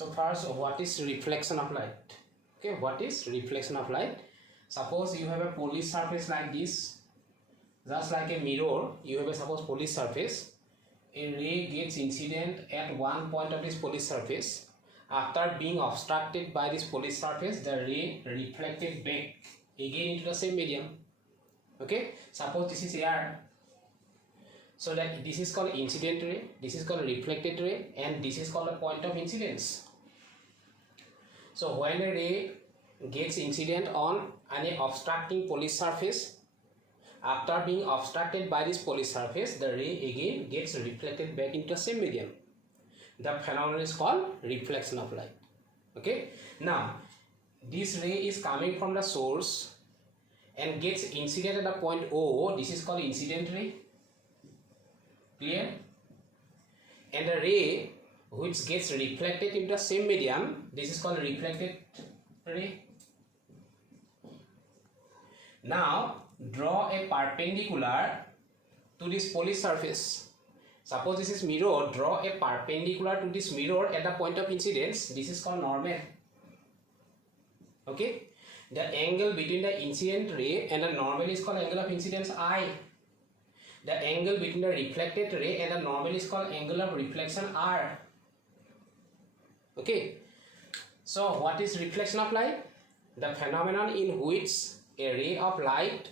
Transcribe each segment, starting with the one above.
So first, what is reflection of light? Okay, what is reflection of light? Suppose you have a polished surface like this, just like a mirror. You have a suppose polished surface. A ray gets incident at one point of this polished surface. After being obstructed by this polished surface, the ray reflected back again into the same medium. Okay, suppose this is air. So that this is called incident ray, this is called reflected ray, and this is called a point of incidence. So when a ray gets incident on an obstructing polished surface, after being obstructed by this polished surface, the ray again gets reflected back into the same medium. The phenomenon is called reflection of light. Okay, now this ray is coming from the source and gets incident at the point O. This is called incident ray. Clear? And the ray which gets reflected into the same medium, this is called reflected ray. Now draw a perpendicular to this polished surface. Suppose this is mirror, draw a perpendicular to this mirror at the point of incidence. This is called normal. Okay, the angle between the incident ray and the normal is called angle of incidence I. The angle between the reflected ray and the normal is called angle of reflection R. Okay, so what is reflection of light? The phenomenon in which a ray of light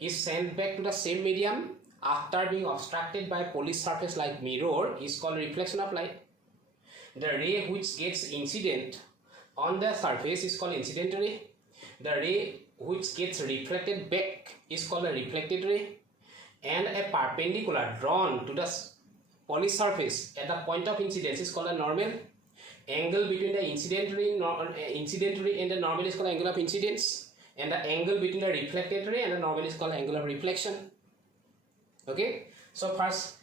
is sent back to the same medium after being obstructed by a polished surface like mirror is called reflection of light. The ray which gets incident on the surface is called incident ray. The ray which gets reflected back is called a reflected ray. And a perpendicular drawn to the polished surface at the point of incidence is called a normal. Angle between the incident ray and the normal is called angle of incidence, and the angle between the reflected ray and the normal is called angle of reflection. Okay, so first,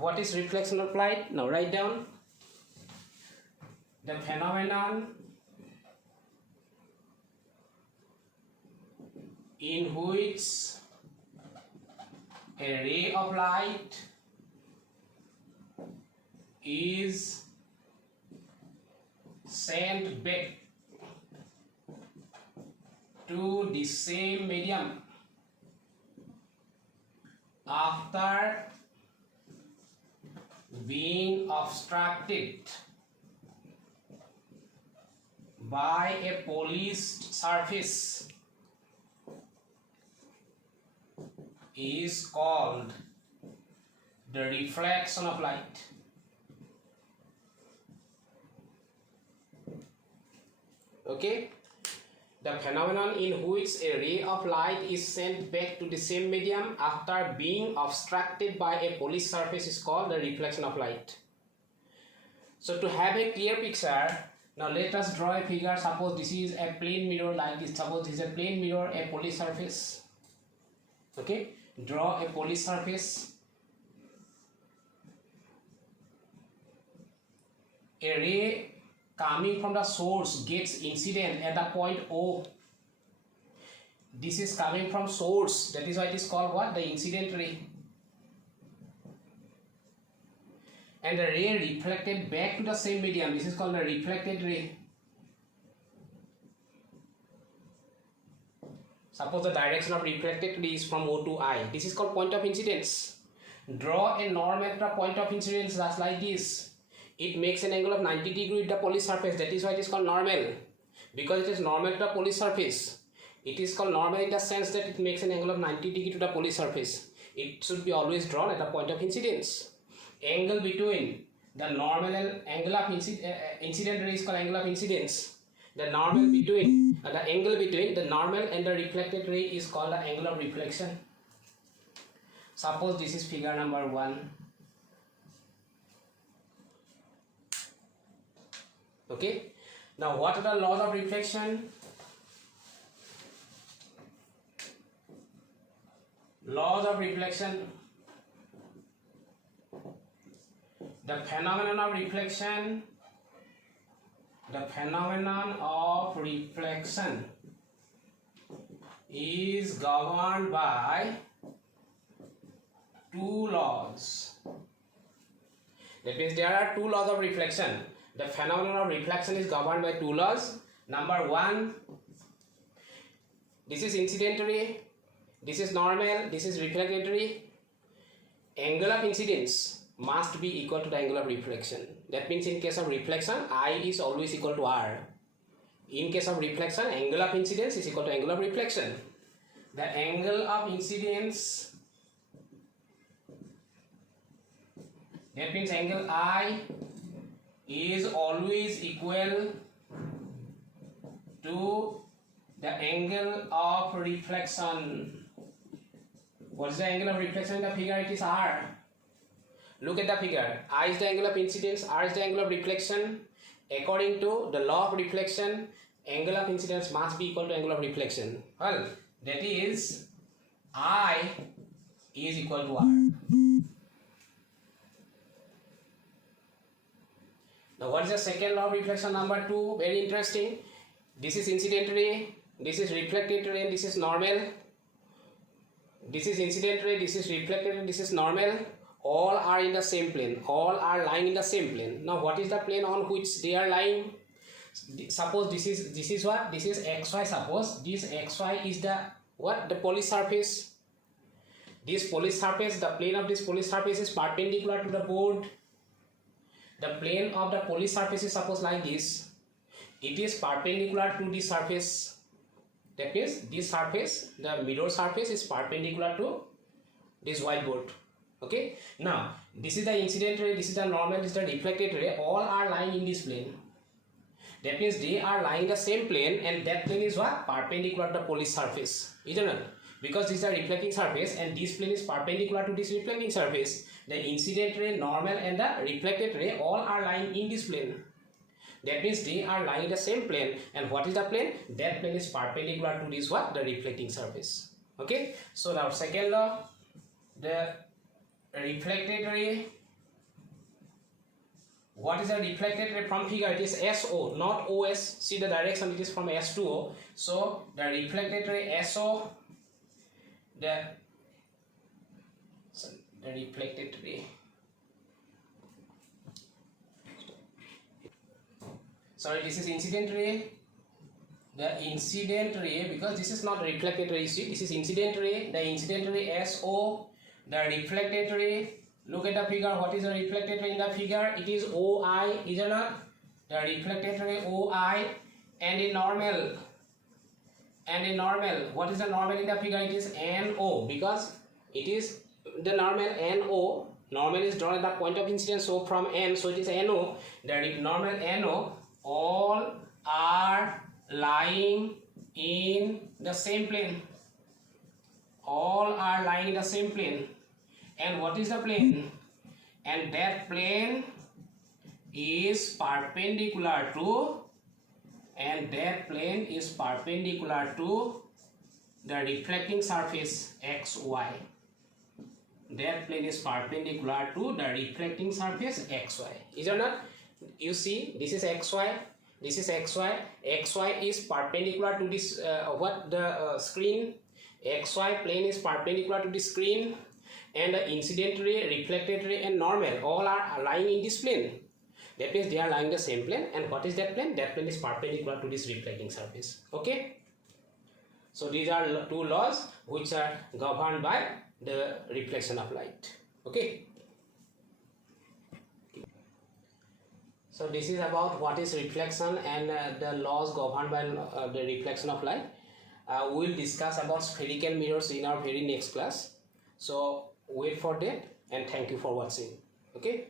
what is reflection of light? Now write down the phenomenon in which a ray of light is sent back to the same medium after being obstructed by a polished surface is called the reflection of light. Okay, the phenomenon in which a ray of light is sent back to the same medium after being obstructed by a polished surface is called the reflection of light. So to have a clear picture, now let us draw a figure. Suppose this is a plane mirror like this. Suppose this is a plane mirror, a polished surface. Okay, draw a polished surface. A ray coming from the source gets incident at the point O. This is coming from source, that is why it is called what? The incident ray. And the ray reflected back to the same medium, this is called the reflected ray. Suppose the direction of reflected ray is from O to I. This is called point of incidence. Draw a normal at the point of incidence just like this. It makes an angle of 90 degrees with the polished surface. That is why it is called normal. Because it is normal to the polished surface. It is called normal in the sense that it makes an angle of 90 degrees to the polished surface. It should be always drawn at the point of incidence. Angle between the normal and angle of incident ray is called angle of incidence. The normal between the angle between the normal and the reflected ray is called the angle of reflection. Suppose this is figure number 1. Okay, now what are the laws of reflection? Laws of reflection. The phenomenon of reflection. The phenomenon of reflection is governed by two laws. That means there are two laws of reflection. The phenomenon of reflection is governed by two laws. Number one, this is incidentary, this is normal, this is reflectatory. Angle of incidence must be equal to the angle of reflection. That means in case of reflection, I is always equal to R. In case of reflection, angle of incidence is equal to angle of reflection. The angle of incidence, that means angle I is always equal to the angle of reflection. What is the angle of reflection in the figure? It is R. Look at the figure. I is the angle of incidence, R is the angle of reflection. According to the law of reflection, angle of incidence must be equal to angle of reflection. Well, that is I is equal to R. Now what is the second law of reflection? Number 2, very interesting. This is incidentary, this is reflectatory, and this is normal. This is incidentary, this is reflectatory, this is normal. All are in the same plane. All are lying in the same plane. Now what is the plane on which they are lying? Suppose this is what? This is xy. Suppose this xy is the what? The Polish surface. This Polish surface, the plane of this Polish surface is perpendicular to the board. The plane of the Polish surface is suppose like this. It is perpendicular to this surface. That means this surface, the mirror surface, is perpendicular to this whiteboard. Okay. Now this is the incidentary, this is the normal, this is the reflectatory. All are lying in this plane. That means they are lying the same plane, and that plane is what? Perpendicular to the Polish surface, isn't it? Because this is a reflecting surface and this plane is perpendicular to this reflecting surface. The incidentary, normal, and the reflectatory all are lying in this plane. That means they are lying in the same plane. And what is the plane? That plane is perpendicular to this what? The reflecting surface. Okay. So now second law, the reflectatory. What is the reflectatory from figure? It is SO, not OS. See the direction, it is from S to O. So the reflectatory SO, the reflectatory, sorry, this is incidentary. The incidentary, because this is not reflectatory, see, this is incidentary. The incidentary SO, the reflectatory. Look at the figure. What is the reflectatory in the figure? It is OI, is it not? The reflectatory OI, and a normal. And a normal. What is the normal in the figure? It is NO, because it is the normal NO. Normal is drawn at the point of incidence, so from N, so it is NO. The normal NO, all are lying in the same plane. All are lying in the same plane. And what is the plane? And that plane is perpendicular to, and that plane is perpendicular to the reflecting surface XY. That plane is perpendicular to the reflecting surface XY. Is or not? You see, this is XY, this is XY. XY is perpendicular to this screen. XY plane is perpendicular to the screen. And the incidentary, reflectatory, and normal all are lying in this plane. That means they are lying the same plane. And what is that plane? That plane is perpendicular to this reflecting surface. Okay. So these are two laws which are governed by the reflection of light. Okay. So this is about what is reflection and the laws governed by the reflection of light. We will discuss about spherical mirrors in our very next class. So wait for that, and thank you for watching. Okay.